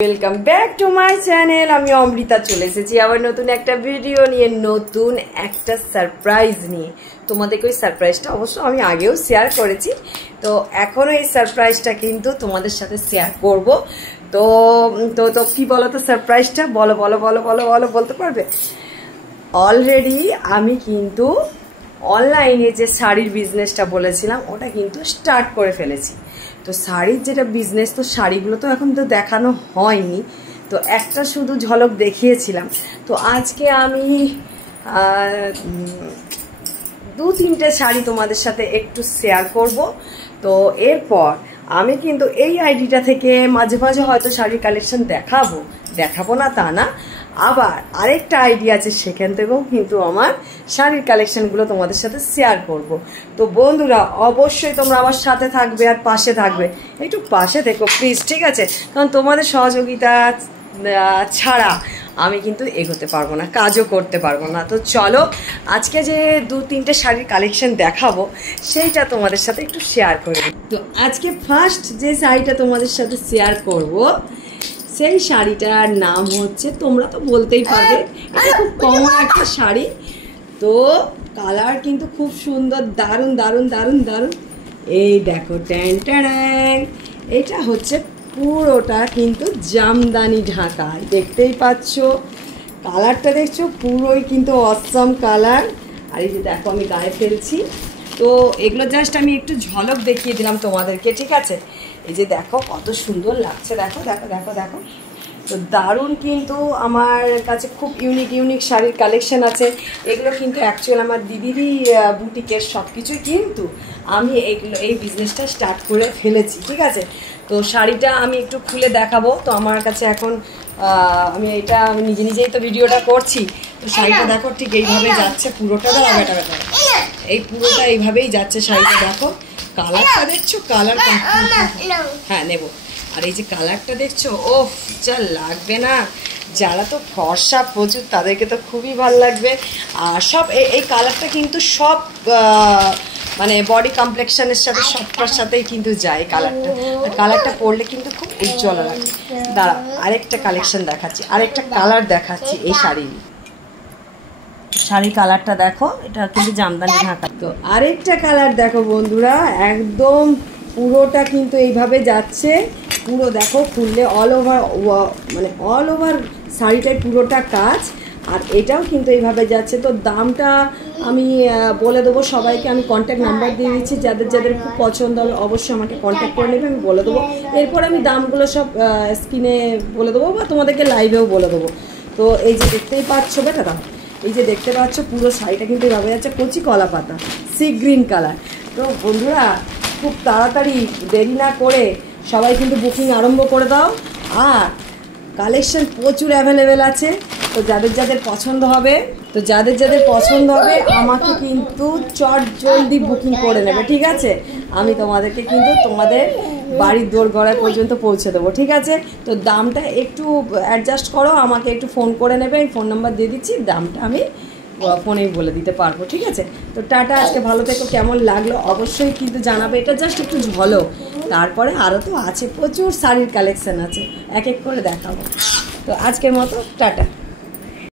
Welcome back to my channel. আমি অমৃতা চলে এসেছি আবার নতুন একটা ভিডিও নিয়ে, নতুন একটা সারপ্রাইজ নিয়ে। তোমাদেরকে ওই সারপ্রাইজটা অবশ্য আমি আগেও শেয়ার করেছি, তো এখনও এই সারপ্রাইজটা কিন্তু তোমাদের সাথে শেয়ার করব। তো তো তো কি বলো তো সারপ্রাইজটা? বলো বলো বলো বলো বলো বলতে পারবে? অলরেডি আমি কিন্তু অনলাইনে যে শাড়ির বিজনেসটা বলেছিলাম ওটা কিন্তু স্টার্ট করে ফেলেছি। তো শাড়ির যেটা বিজনেস, তো শাড়িগুলো তো এখন তো দেখানো হয়নি, তো একটা শুধু ঝলক দেখিয়েছিলাম। তো আজকে আমি দু তিনটে শাড়ি তোমাদের সাথে একটু শেয়ার করব। তো এরপর আমি কিন্তু এই আইডিটা থেকে মাঝে মাঝে হয়তো শাড়ির কালেকশন দেখাবো না তা না, আবার আরেকটা আইডিয়া আছে সেখান থেকেও কিন্তু আমার শাড়ির কালেকশনগুলো তোমাদের সাথে শেয়ার করব। তো বন্ধুরা অবশ্যই তোমরা আমার সাথে থাকবে আর পাশে থাকবে, একটু পাশে থেকো প্লিজ, ঠিক আছে? কারণ তোমাদের সহযোগিতা ছাড়া আমি কিন্তু এগোতে পারবো না, কাজও করতে পারবো না। তো চলো আজকে যে দু তিনটে শাড়ির কালেকশন দেখাবো সেইটা তোমাদের সাথে একটু শেয়ার করব। তো আজকে ফার্স্ট যে শাড়িটা তোমাদের সাথে শেয়ার করব সেই শাড়িটার নাম হচ্ছে, তোমরা তো বলতেই পারবে এটা খুব কমন একটা শাড়ি। তো কালার কিন্তু খুব সুন্দর, দারুণ দারুণ দারুণ দারুণ। এই দেখো ট্যান ট্যান, এটা হচ্ছে পুরোটা কিন্তু জামদানি ঢাকা, দেখতেই পাচ্ছ। কালারটা দেখছো পুরোই কিন্তু অসম কালার। আর এই যে দেখো আমি গায়ে ফেলছি, তো এগুলো জাস্ট আমি একটু ঝলক দেখিয়ে দিলাম তোমাদেরকে, ঠিক আছে? এই যে দেখো কত সুন্দর লাগছে, দেখো দেখো দেখো দেখো। তো দারুণ, কিন্তু আমার কাছে খুব ইউনিক শাড়ির কালেকশন আছে। এগুলো কিন্তু অ্যাকচুয়ালি আমার দিদিরই বুটিকের সব কিছুই, কিন্তু আমি এই বিজনেসটা স্টার্ট করে ফেলেছি, ঠিক আছে? তো শাড়িটা আমি একটু খুলে দেখাবো। তো আমার কাছে এখন আমি নিজেই তো ভিডিওটা করছি। তো শাড়িটা দেখো ঠিক এইভাবে যাচ্ছে পুরোটা, এই পুরোটা এইভাবেই যাচ্ছে শাড়িটা। দেখো কালারটা দেখছো, কালার হ্যাঁ নেবো। আর এই যে কালারটা দেখছো, ওফ যা লাগবে না, যারা তো ফর্সা প্রচুর তাদেরকে তো খুবই ভালো লাগবে। আর সব এই কালারটা কিন্তু সব মানে বডি কমপ্লেকশনের সাথে সবটার সাথেই কিন্তু যায় কালারটা পরলে কিন্তু খুব উজ্জ্বল লাগে। দাঁড়া আরেকটা কালেকশন দেখাচ্ছি, আরেকটা কালার দেখাচ্ছি। এই শাড়ির কালারটা দেখো, এটা কিন্তু জামদানি ঢাকা। তো আরেকটা কালার দেখো বন্ধুরা, একদম পুরোটা কিন্তু এইভাবে যাচ্ছে, পুরো দেখো ফুললে অল ওভার শাড়িটায় পুরোটা কাজ। আর এটাও কিন্তু এইভাবে যাচ্ছে। তো দামটা আমি বলে দেবো সবাইকে, আমি কন্ট্যাক্ট নাম্বার দিয়ে দিচ্ছি, যাদের খুব পছন্দ হবে অবশ্যই আমাকে কন্ট্যাক্ট করে নেবে, আমি বলে দেবো। এরপর আমি দামগুলো সব স্ক্রিনে বলে দেবো বা তোমাদেরকে লাইভেও বলে দেবো। তো এই যে দেখতেই পাচ্ছ বেটা, এই যে দেখতে পাচ্ছ পুরো শাড়িটা কিন্তু এইভাবে যাচ্ছে, কচি কলা পাতা সি গ্রিন কালার। তো বন্ধুরা খুব তাড়াতাড়ি দেরি না করে সবাই কিন্তু বুকিং আরম্ভ করে দাও। আর কালেকশন প্রচুর অ্যাভেলেবেল আছে। তো যাদের পছন্দ হবে আমাকে কিন্তু চট জলদি বুকিং করে নেবে, ঠিক আছে? আমি তোমাদেরকে কিন্তু তোমাদের বাড়ির দোরগড়ায় পর্যন্ত পৌঁছে দেবো, ঠিক আছে? তো দামটা একটু অ্যাডজাস্ট করো, আমাকে একটু ফোন করে নেবে, আমি ফোন নাম্বার দিয়ে দিচ্ছি, দামটা আমি ফোনেই বলে দিতে পারবো, ঠিক আছে? তো টাটা, আজকে ভালো থেকো। কেমন লাগলো অবশ্যই কিন্তু জানাবে, এটা জাস্ট একটু ঝলক। তারপরে আরও তো আছে, প্রচুর শাড়ির কালেকশন আছে, এক এক করে দেখাবো। তো আজকের মতো টাটা।